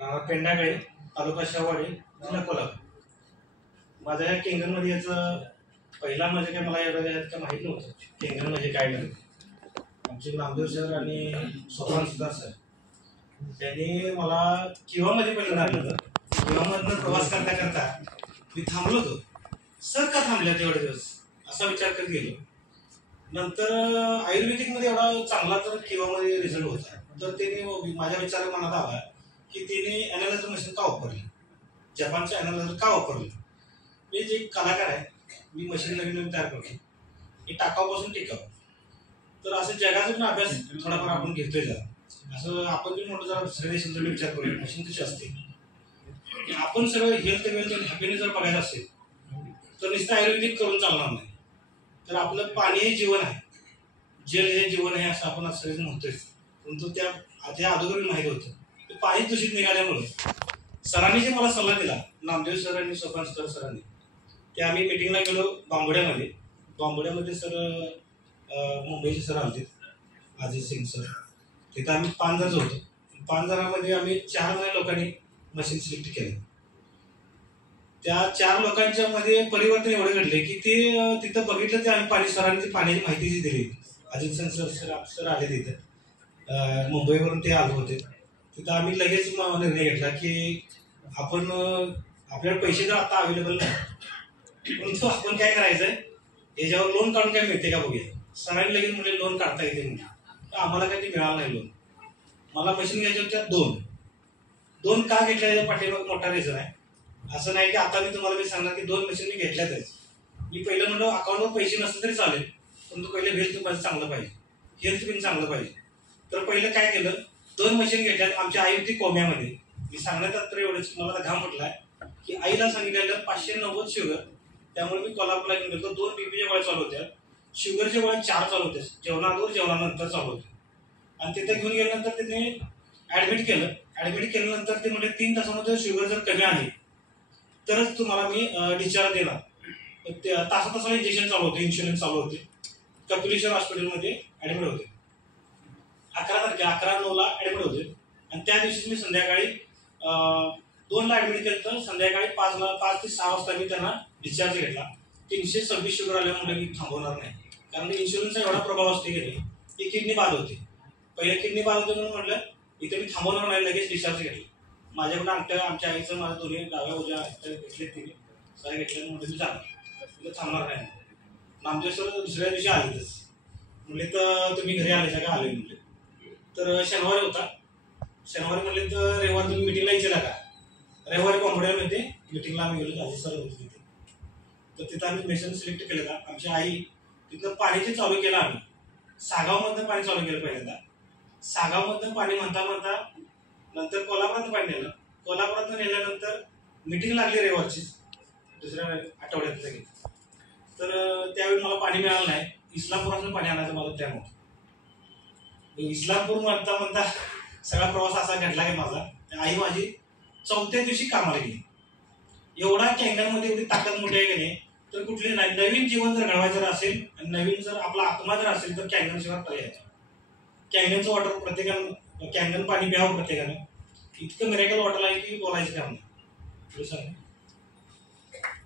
राहणार पेंडागळे, तालुका शाहूवाडी, जिल्हा कोल्हापूर. माझ्या या केंगणमध्ये याचं पहिला म्हणजे काय मला एवढं काय माहीत नव्हतं केंगण म्हणजे काय नाही. आमचे नामदेव सर आणि सोपान सुद्धा सर त्यांनी मला किंवामध्ये पहिल्यांदा आणलं. किंवामधनं प्रवास करता करता मी थांबलो होतो. सर का थांबल्या तेवढे दिवस असा विचार करत गेलो. नंतर आयुर्वेदिकमध्ये एवढा चांगला तर किंवामध्ये रिझल्ट होता, तर त्याने माझ्या विचार मनात आला की तिने ॲनालायझर मशीन का वापरली, जपानचं ॲनालायझर का वापरलं. मी जे कलाकार आहे, मी मशीन नवीन नवीन तयार करतो, मी टाकाऊपासून टिकाऊ. तर असं जगाचा पण अभ्यास थोडाफार आपण घेतोय. जरा असं आपण जे म्हणतो जरा दुसऱ्या देशांचा विचार करूया, मशीन कशी असते. आपण सगळं हेल्थ वेल्थ आणि हॅपीनेस जर बघायचं असेल तर नुसतं आयुर्वेदिक करून चालणार नाही. तर आपलं पाणी हे जीवन आहे, जल हे जीवन आहे असं आपण सगळेजण म्हणतोय. परंतु त्या अगोदर माहिती होतं पाणी दूषित निघाल्यामुळे सरांनी जे मला सल्ला दिला, नामदेव सर आणि सोपान सरांनी, ते आम्ही मिटिंगला गेलो बांबोड्यामध्ये सर मुंबईचे सर आले, अजित सिंग सर. तिथं आम्ही 5 जण होतो. 5 जणांमध्ये आम्ही 4 जण लोकांनी मशीन सिलेक्ट केलं. त्या 4 लोकांच्या मध्ये परिवर्तन एवढे घडले की ते तिथं बघितलं ते आणि पाणी सरांनी ती पाण्याची माहिती जी दिली. अजित सिंग सर आले तिथं, मुंबईवरून ते आले होते. तिथं आम्ही लगेच निर्णय घेतला की आपण आपल्याला पैसे जर आता अवेलेबल नाही, परंतु आपण काय करायचंय, याच्यावर लोन काढून काय मिळते का बघूया. सरांनी लगेच म्हणजे लोन काढता येते म्हणजे, तर आम्हाला काही ते मिळालं नाही लोन. मला मशीन घ्यायच्या होत्या 2 का घेतल्या याच्या पाठीमागे मोठा रिझन आहे. असं नाही की आता मी सांगणार की 2 मशीन मी घेतल्यातच. मी पहिलं म्हणलं अकाउंटवर पैसे नसले तरी चालेल, परंतु पहिलं हेल्थ माझं चांगलं पाहिजे, हेल्थ पण चांगलं पाहिजे. तर पहिलं काय केलं, 2 मशीन घेतल्यात. आमची आई होती कोम्यामध्ये. मी सांगण्यात तर एवढंच मला घाम म्हटलाय की आईला सांगितलेलं 590 शुगर, त्यामुळे मी कोल्हापूरला घेऊन गेलो. 2 बीपीच्या गोळ्या चालू होत्या, शुगरच्या गोळ्या 4 चालू होत्या, जेवणावर जेवणानंतर चालू होत्या. आणि तिथं घेऊन गेल्यानंतर त्यांनी ऍडमिट केल्यानंतर ते म्हणजे 3 तासामध्ये शुगर जर कमी आली तरच तुम्हाला मी डिस्चार्ज देणार. तासाला इंजेक्शन चालू होते, इन्शुरन्स चालू होते. कपिलेश्वर हॉस्पिटलमध्ये ऍडमिट होते. 11 तारखेला 11/9 ऍडमिट होते. आणि त्या दिवशी मी संध्याकाळी 2ला ऍडमिट केलं, तर संध्याकाळी 5 ते 6 वाजता मी त्यांना डिस्चार्ज घेतला. 326 शुगर आल्यामुळे मी थांबवणार नाही, कारण इन्शुरन्सचा एवढा प्रभाव असते की नाही, ती किडनी बाद होते. पहिले किडनी बाद होते म्हणून म्हटलं इथे मी थांबवणार नाही, लगेच डिस्चार्ज घेतला. माझ्याकडून आमच्या आईचं माझ्या दोन्ही डाव्या उजव्या घेतले, तिने सगळ्या घेतल्यानं म्हटलं मी जाणार, तिथे थांबणार नाही. नामदेव सर दुसऱ्या दिवशी आलेच, म्हणले तर तुम्ही घरी आले का, आले म्हणले. तर शनिवारी होता, शनिवारी म्हणले तर रविवारी तुम्ही मिटिंगला यायचं का. रविवारी बांबोड्याला होते मिटिंगला, आम्ही गेलो, अजित सर होते तिथे. तर तिथं आम्ही मशीन सिलेक्ट केलं का. आमची आई तिथं पाणीचे चालू केलं. आम्ही सागावमधनं पाणी चालू केलं पहिल्यांदा. सागावमधनं पाणी म्हणता नंतर कोल्हापुरात पाणी नेलं. कोल्हापुरात नेल्यानंतर मिटिंग लागली रविवारची, दुसऱ्या आठवड्यात लगेच. तर त्यावेळी मला पाणी मिळालं नाही. इस्लामपुरातून पाणी आणायचं मला प्लॅन होतं. इस्लामपूर म्हणता सगळा प्रवास असा घडला की माझा, आई माझी 4थ्या दिवशी कामाला गेली. एवढा कॅंगनमध्ये एवढी ताकद मोठी आहे की नाही, तर कुठली नाही. नवीन जीवन जर घडवायचं असेल आणि नवीन जर आपला आत्मा जर असेल तर कॅंगन शिवाय पर्याय. कॅंगनचं वॉटर प्रत्येकानं, कॅंगन पाणी प्यावं प्रत्येकानं. इतकं मिरेकल वॉटर आहे की बोलायचं काम नाही.